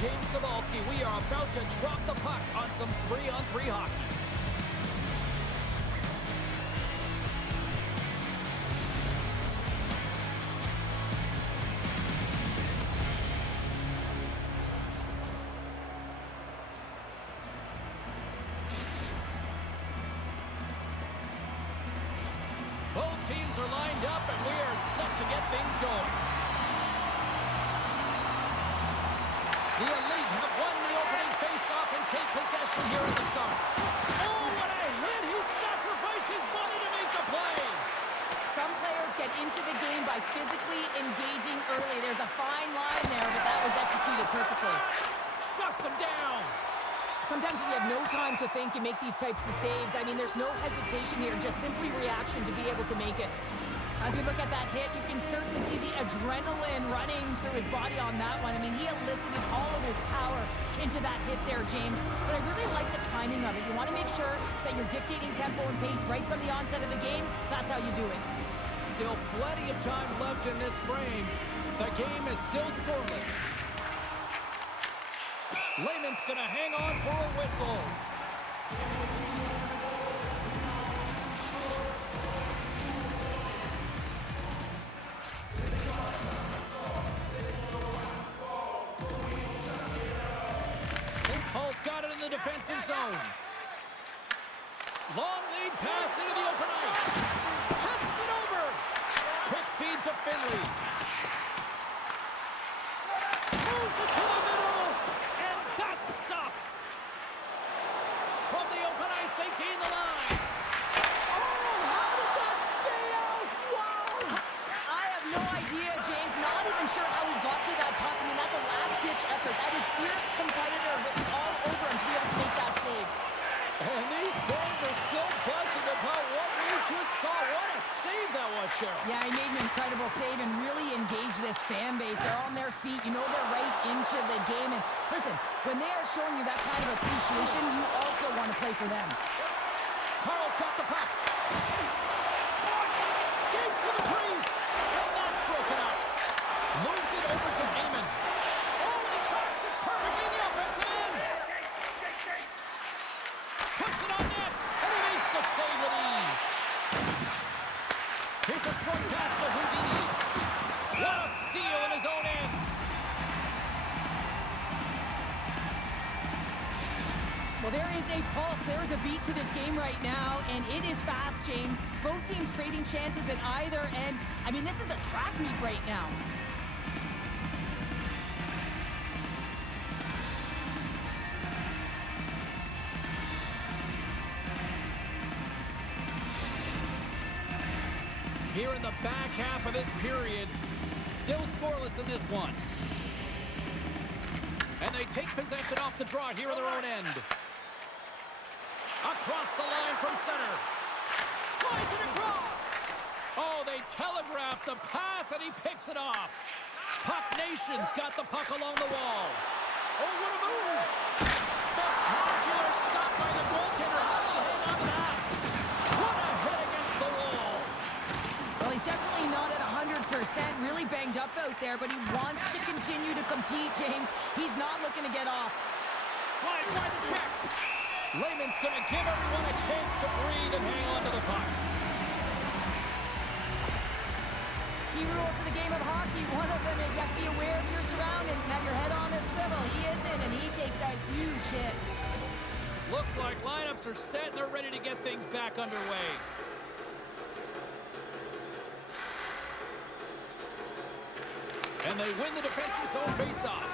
James Cybulski. We are about to drop the puck on some 3-on-3 hockey. Both teams are lined up, and we are set to get things going. The Elite have won the opening face-off and take possession here at the start. Oh, what a hit! He sacrificed his body to make the play. Some players get into the game by physically engaging early. There's a fine line there, but that was executed perfectly. Shuts him down. Sometimes when you have no time to think, you make these types of saves. I mean, there's no hesitation here, just simply reaction to be able to make it. As we look at that hit, you can certainly see the adrenaline running through his body on that one. I mean, he elicited all of his power into that hit there, James. But I really like the timing of it. You want to make sure that you're dictating tempo and pace right from the onset of the game. That's how you do it. Still plenty of time left in this frame. The game is still scoreless. Lehman's going to hang on for a whistle. St. Paul's got it in the defensive zone. Long lead pass into the open ice. Passes it over. Quick feed to Finley. Moves it to the middle. That's stopped. From the open ice, they gain the line. Oh, how did that stay out? Wow. I have no idea, James. Not even sure how he got to that puck. I mean, that's a last-ditch effort. That is fierce competitor written all over him to be able to make that save. And these phones are still buzzing about what we just saw. What a save that was, Cheryl. Yeah, he made an incredible save and really engaged this fan base. They're on their feet. You know they're right into the game. And listen, when they are showing you that kind of appreciation, you also want to play for them. Carl's got the puck. Skates to the crease. And that's broken up. Moves it over to Heyman. Oh, and he tracks it perfectly in the offensive end. Puts it on net, and he makes the save with ease. Here's a short pass to Houdini. What a steal in his own end. Well, there is a pulse. There is a beat to this game right now, and it is fast, James. Both teams trading chances at either end. I mean, this is a track meet right now. Here in the back half of this period, still scoreless in this one. And they take possession off the draw here in their own end. Across the line from center. Slides it across. Oh, they telegraphed the pass, and he picks it off. Puck Nation's got the puck along the wall. Oh, what a move. Spectacular stop by the goaltender. How do you hang on to that? What a hit against the wall. Well, he's definitely not at 100%, really banged up out there, but he wants to continue to compete, James. He's not looking to get off. Slides by the check. Lehman's going to give everyone a chance to breathe and hang on to the puck. Key rules in the game of hockey. One of them is you have to be aware of your surroundings and have your head on a swivel. He isn't, and he takes a huge hit. Looks like lineups are set and they're ready to get things back underway. And they win the defensive zone faceoff.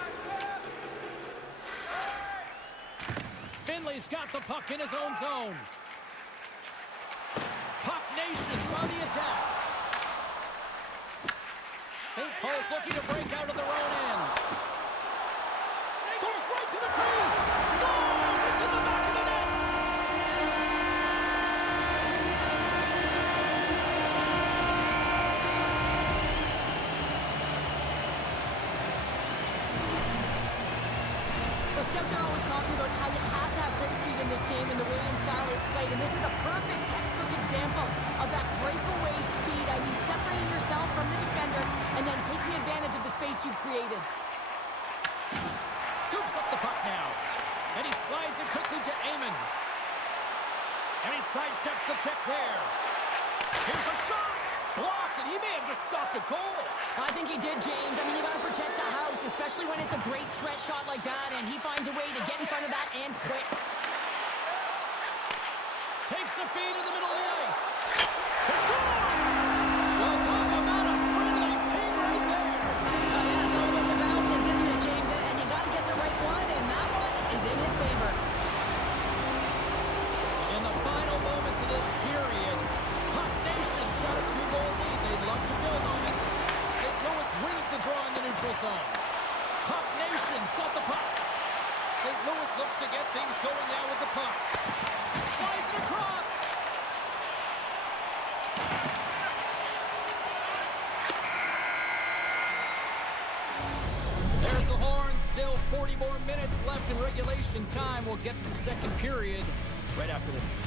Finley's got the puck in his own zone. Puck Nation's on the attack. St. Paul's looking to break out of their own end. Goes right to the crease. Scores! It's in the back of the net. The scouts are always talking about how you have to have foot speed in this game and the way and style it's played, and this is a perfect textbook example of that breakaway speed. I mean, separating yourself from the defender and then taking advantage of the space you've created. scoops up the puck now. And he slides it quickly to Amon. And he sidesteps the check there. Here's a shot. Blocked, and he may have just stopped a goal. I think he did, James. I mean, you got to protect the house, especially when it's a great threat shot like that, and he finds a way to get in front of that and quick. Takes the feed in the middle of the ice. He scores! Well, talk about a friendly ping right there. Yeah, it's all about the bounces, isn't it, James? And you got to get the right one, and that one is in his favor. In the final moments of this period, Puck Nation's got a 2-goal lead. They'd love to build on it. St. Louis wins the draw in the neutral zone. Puck Nation's got the puck. St. Louis looks to get things going now with the puck. Slides it across. There's the horn. Still 40 more minutes left in regulation time. We'll get to the second period right after this.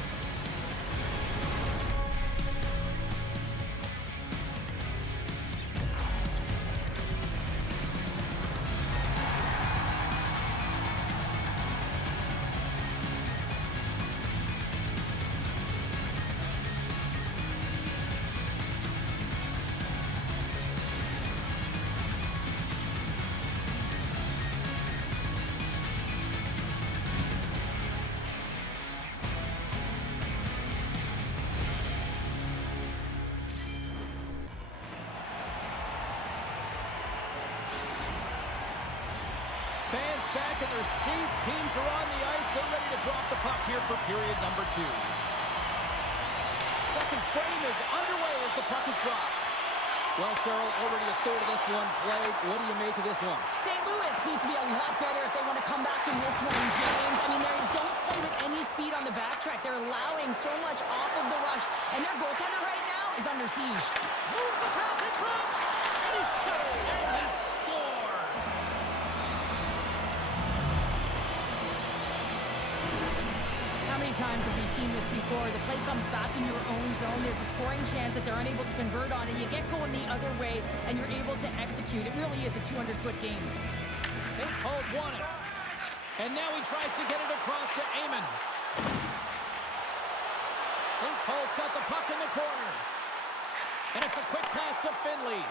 Fans back in their seats. Teams are on the ice. They're ready to drop the puck here for period number 2. Second frame is underway as the puck is dropped. Well, Cheryl, already a third of this one played. What do you make of this one? St. Louis needs to be a lot better if they want to come back in this one, James. I mean, they don't play with any speed on the backtrack. They're allowing so much off of the rush, and their goaltender right now is under siege. Moves the pass in front, and he shuts it, and he scores. How many times have we seen this before? The play comes back in your own zone. There's a scoring chance that they're unable to convert on it. You get going the other way, and you're able to execute. It really is a 200-foot game. St. Paul's won it. And now he tries to get it across to Amon. St. Paul's got the puck in the corner. And it's a quick pass to Finley.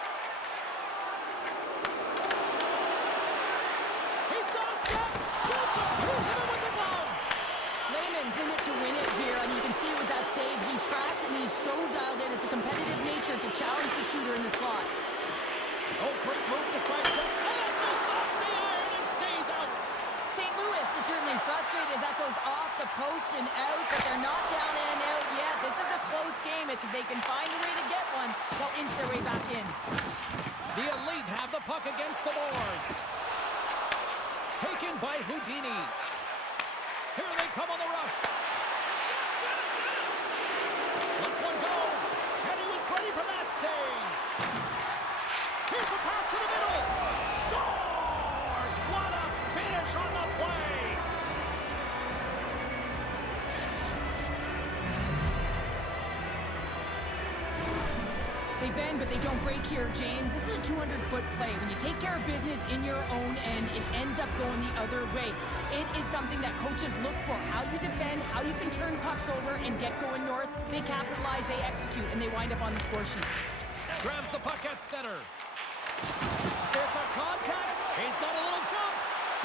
He's got a step. Gets it. He's in it with the glove. Lehman's in it to win it here. I mean, you can see with that save, he tracks and he's so dialed in. It's a competitive nature to challenge the shooter in the slot. Oh, great move to sidestep. And it goes off the iron and stays out. St. Louis is certainly frustrated as that goes off the post and out, but they're not down and out yet. This is a close game. If they can find a way to get one, they'll inch their way back in. The Elite have the puck against the boards. Taken by Houdini. Here they come on the rush. Let's one go. And he was ready for that save. Here's a pass to the middle. Scores! What a finish on the play. They bend, but they don't break here, James. This is a 200-foot play. When you take care of business in your own end, it ends up going the other way. It is something that coaches look for. How you defend, how you can turn pucks over and get going north. They capitalize, they execute, and they wind up on the score sheet. Grabs the puck at center. It's a contact. He's got a little jump.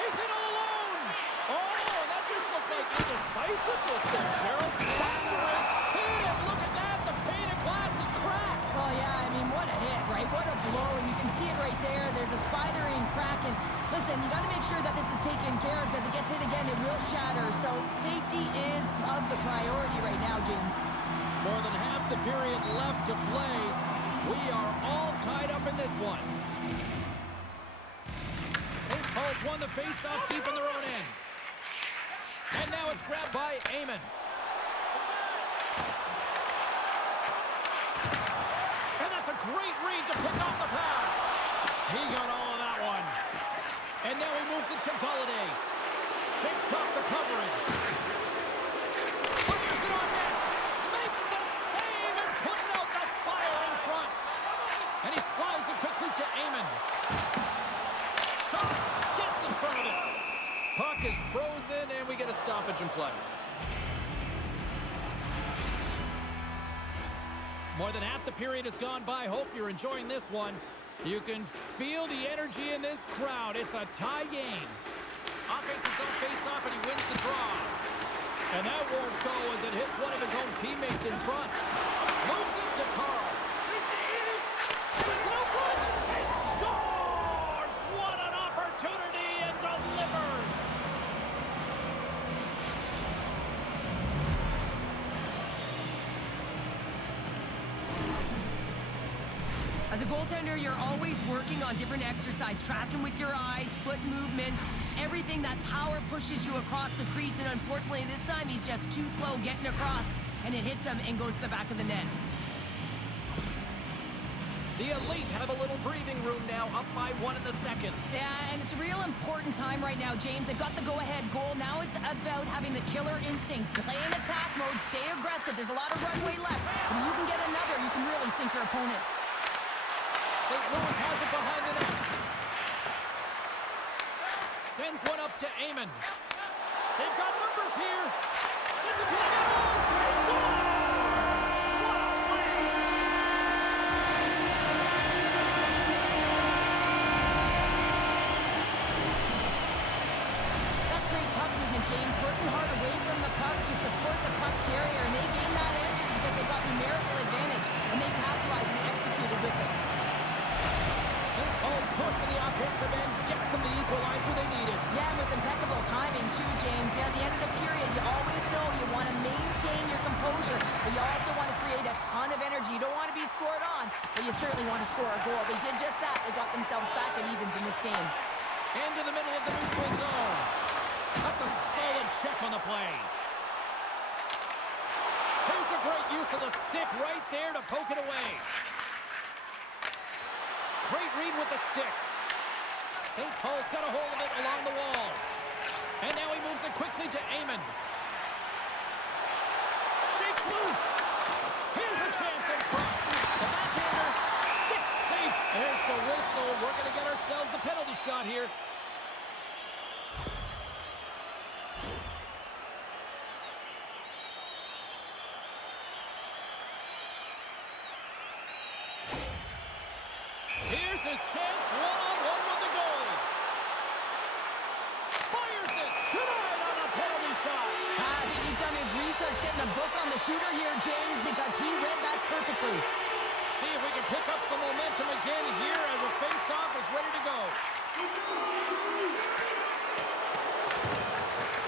He's in all alone. Oh, that just looked like indecisiveness there, Cheryl. Thunderous hit it. Look at that. The pane of glass is cracked. Well, yeah, I mean, what a hit, right? What a blow, and you can see it right there. There's a spidering crack, and listen, you got to make sure that this is taken care of because it gets hit again, it will shatter. So safety is of the priority right now, James. More than half the period left to play. We are all tied up in this one. St. Paul's won the face-off deep in their own end. And now it's grabbed by Amon. And that's a great read to pick off the pass. He got all of that one. And now he moves it to Galladay. Shakes off the coverage. Fires it on net. Makes the save and puts out the fire in front. And he slides it quickly to Amon. Shot. Gets in front of it. is frozen, and we get a stoppage in play. More than half the period has gone by. Hope you're enjoying this one. You can feel the energy in this crowd. It's a tie game. Offense is on face-off, and he wins the draw. And that won't go as it hits one of his own teammates in front. Moves it to Carl. Sets it out front. He scores! What an opportunity, and delivers! As a goaltender, you're always working on different exercise, tracking with your eyes, foot movements, everything that power pushes you across the crease, and unfortunately this time he's just too slow getting across, and it hits him and goes to the back of the net. The Elite have a little breathing room now, up by 1 in the second. Yeah, and it's a real important time right now, James. They've got the go-ahead goal. Now it's about having the killer instincts. Play in attack mode, stay aggressive. There's a lot of runway left. But if you can get another, you can really sink your opponent. St. Louis has it behind the net. Sends one up to Amon. They've got numbers here. Sends it to the middle. He scores! What a play! That's great puck movement, James. Working hard away from the puck to support the puck carrier, and they gained that entry because they got numerical advantage, and they capitalized and executed with it. St. Paul's push in the offensive end gets them the equalizer they needed. Yeah, and with impeccable timing, too, James. Yeah, at the end of the period, you always know you want to maintain your composure, but you also want to create a ton of energy. You don't want to be scored on, but you certainly want to score a goal. They did just that. They got themselves back at evens in this game. Into the middle of the neutral zone. That's a solid check on the play. Here's a great use of the stick right there to poke it away. Great read with the stick. St. Paul's got a hold of it along the wall. And now he moves it quickly to Amon. Shakes loose. Here's a chance in front. The backhander sticks safe. There's the whistle. We're going to get ourselves the penalty shot here. Here's his chance, one-on-one with the goalie. Fires it, denied on a penalty shot. I think he's done his research, getting a book on the shooter here, James, because he read that perfectly. See if we can pick up some momentum again here as the face-off is ready to go.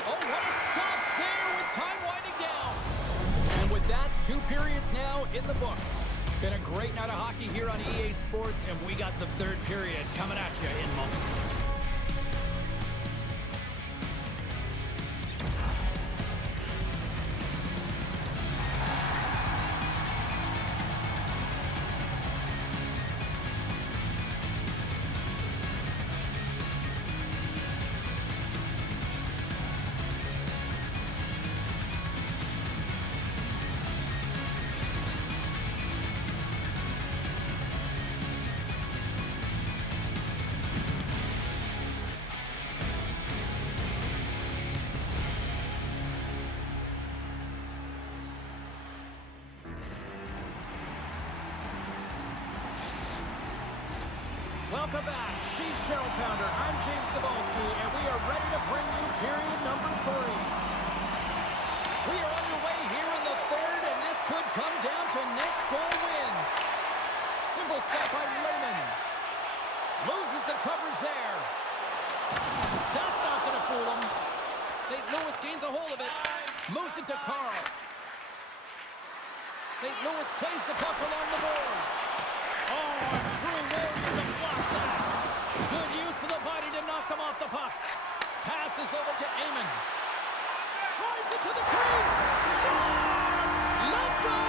Oh, what a stop there with time winding down. And with that, 2 periods now in the books. Been a great night of hockey here on EA Sports, and we got the 3rd period coming at you in moments. Welcome back. She's Cheryl Pounder. I'm James Cebulski, and we are ready to bring you period number 3. We are underway here in the 3rd, and this could come down to next goal wins. Simple step by Raymond. Loses the coverage there. That's not going to fool him. St. Louis gains a hold of it. Moves it to Carl. St. Louis plays the puck along the boards. Oh, a true warrior to block that. Good use of the body to knock them off the puck. Passes over to Amon. Drives it to the crease. Scores! Let's go!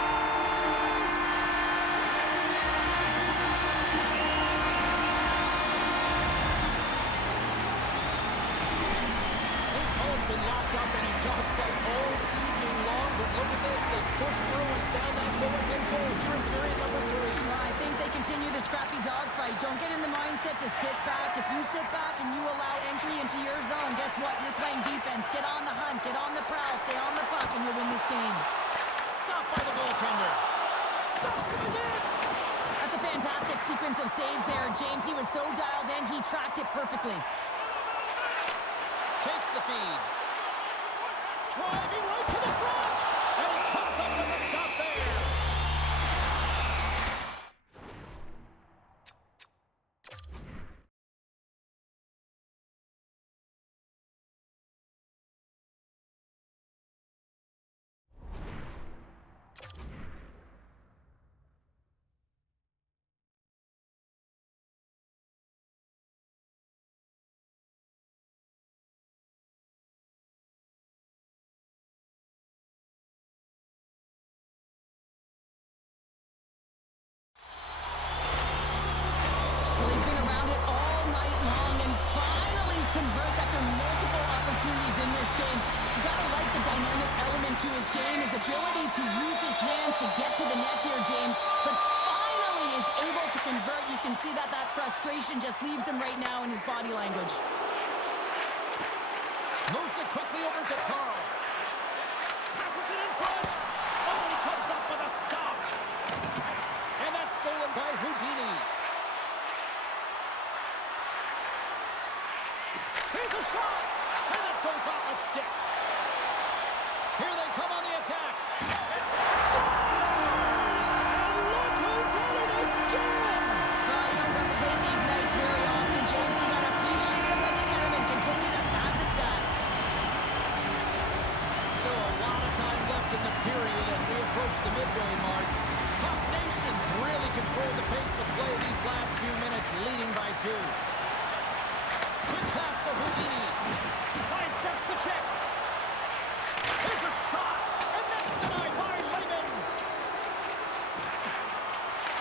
St. Paul's been locked up in a dogfight all evening long, but look at this. They pushed through and found that go-ahead goal here in period number 3. Well, I think they can continue the scrappy dogfight. Don't get in the mindset to sit back. If you sit back and you allow entry into your zone, guess what? You're playing defense. Get on the hunt, get on the prowl, stay on the puck, and you'll win this game. Stopped by the goaltender. Stops him again. That's a fantastic sequence of saves there, James. He was so dialed in, he tracked it perfectly. Takes the feed. Driving right to the front. And he comes up with a stop there. Well, he's been around it all night long and finally converts after multiple opportunities in this game. You gotta like the dynamic element to his game, his ability to use his hands to get to the net here, James. But finally is able to convert. You can see that frustration just leaves him right now in his body language. Moves it quickly over to Carl. Passes it in front. Oh, he comes up with a stop. And that's stolen by Houdini. Here's a shot. And that goes off a stick. Here they come on the attack. Scores! And look who's at it again. You don't replicate these nights very often, James. You gotta appreciate it when you get them and continue to pad the stats. Still a lot of time left in the period as we approach the midway mark. Top Nations really control the pace of play these last few minutes, leading by 2. Quick pass to Houdini. Sidesteps the check. Here's a shot, and that's denied by Lehman.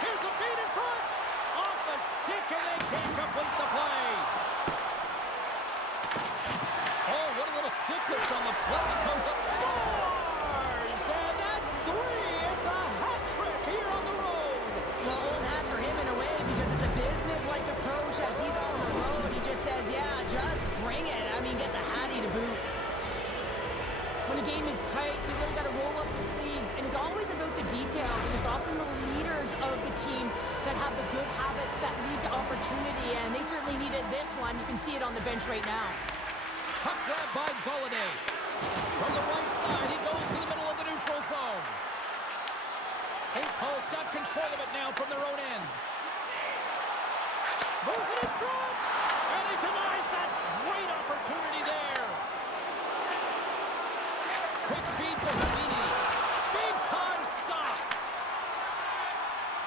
Here's a feed in front. Off the stick, and they can't complete the play. Oh, what a little stick lift on the play. It comes up. Scores! And that's 3. It's a hat trick here on the road. Well, old hat for him in a way because it's a business-like approach as he's on the road. He just says, yeah, just bring it. I mean, gets a hattie to boot. When a game is tight, you really got to roll up the sleeves, and it's always about the details, and it's often the leaders of the team that have the good habits that lead to opportunity, and they certainly needed this one. You can see it on the bench right now. Puck grab by Golladay. From the right side, he goes to the middle of the neutral zone. St. Paul's got control of it now from their own end. Moves it in front, and he denies that great opportunity there. Quick feed to Houdini. Big time stop.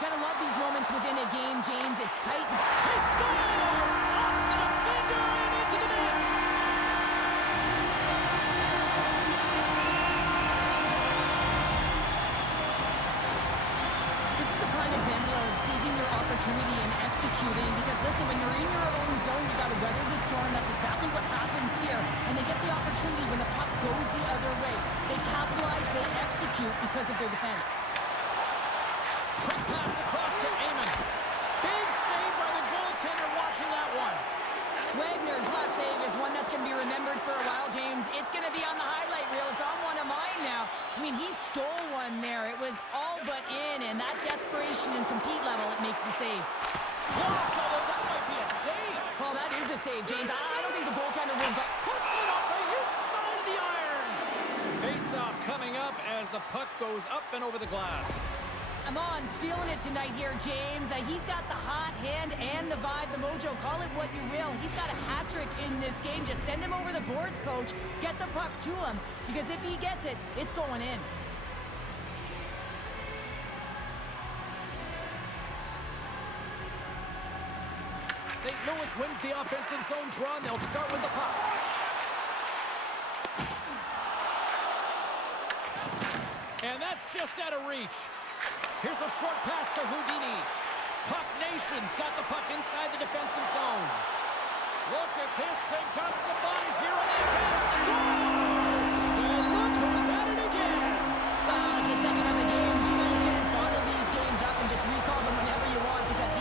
Gotta love these moments within a game, James. It's tight. He scores! Off the defender and into the net. This is a prime example of seizing your opportunity and executing because, listen, when you're in your own zone, you got to weather the storm. That's exactly what happens here. And they get the opportunity when the puck goes the other way. They capitalize, they execute because of their defense. Quick pass across to Amon. Big save by the goaltender watching that one. Wagner's last save is one that's going to be remembered for a while, James. It's going to be on the highlight reel. It's on one of mine now. I mean, he stole one there. It was all but in, and that desperation and compete level, it makes the save. Blocked, although that might be a save. Well, that is a save, James. I don't think the goaltender will go. Puts it off the inside of the iron. Face-off coming up as the puck goes up and over the glass. Amon's feeling it tonight here, James. He's got the hot hand and the vibe, the mojo. Call it what you will. He's got a hat trick in this game. Just send him over the boards, coach. Get the puck to him, because if he gets it, it's going in. St. Louis wins the offensive zone draw, and they'll start with the puck. And that's just out of reach. Here's a short pass to Houdini. Puck Nation's got the puck inside the defensive zone. Look at this. They've got some bodies here on the attack. Scores! And look who's at it again. It's the second of the game. Too bad you can't bottle these games up and just recall them whenever you want, because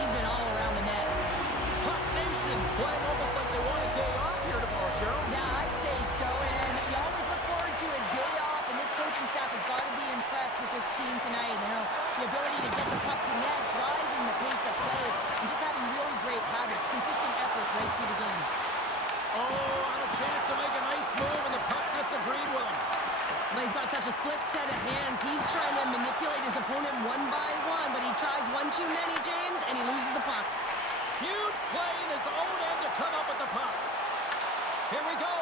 chance to make a nice move, and the puck disagreed with him. Well, he's got such a slick set of hands. He's trying to manipulate his opponent one by one, but he tries one too many, James, and he loses the puck. Huge play in his own end to come up with the puck. Here we go.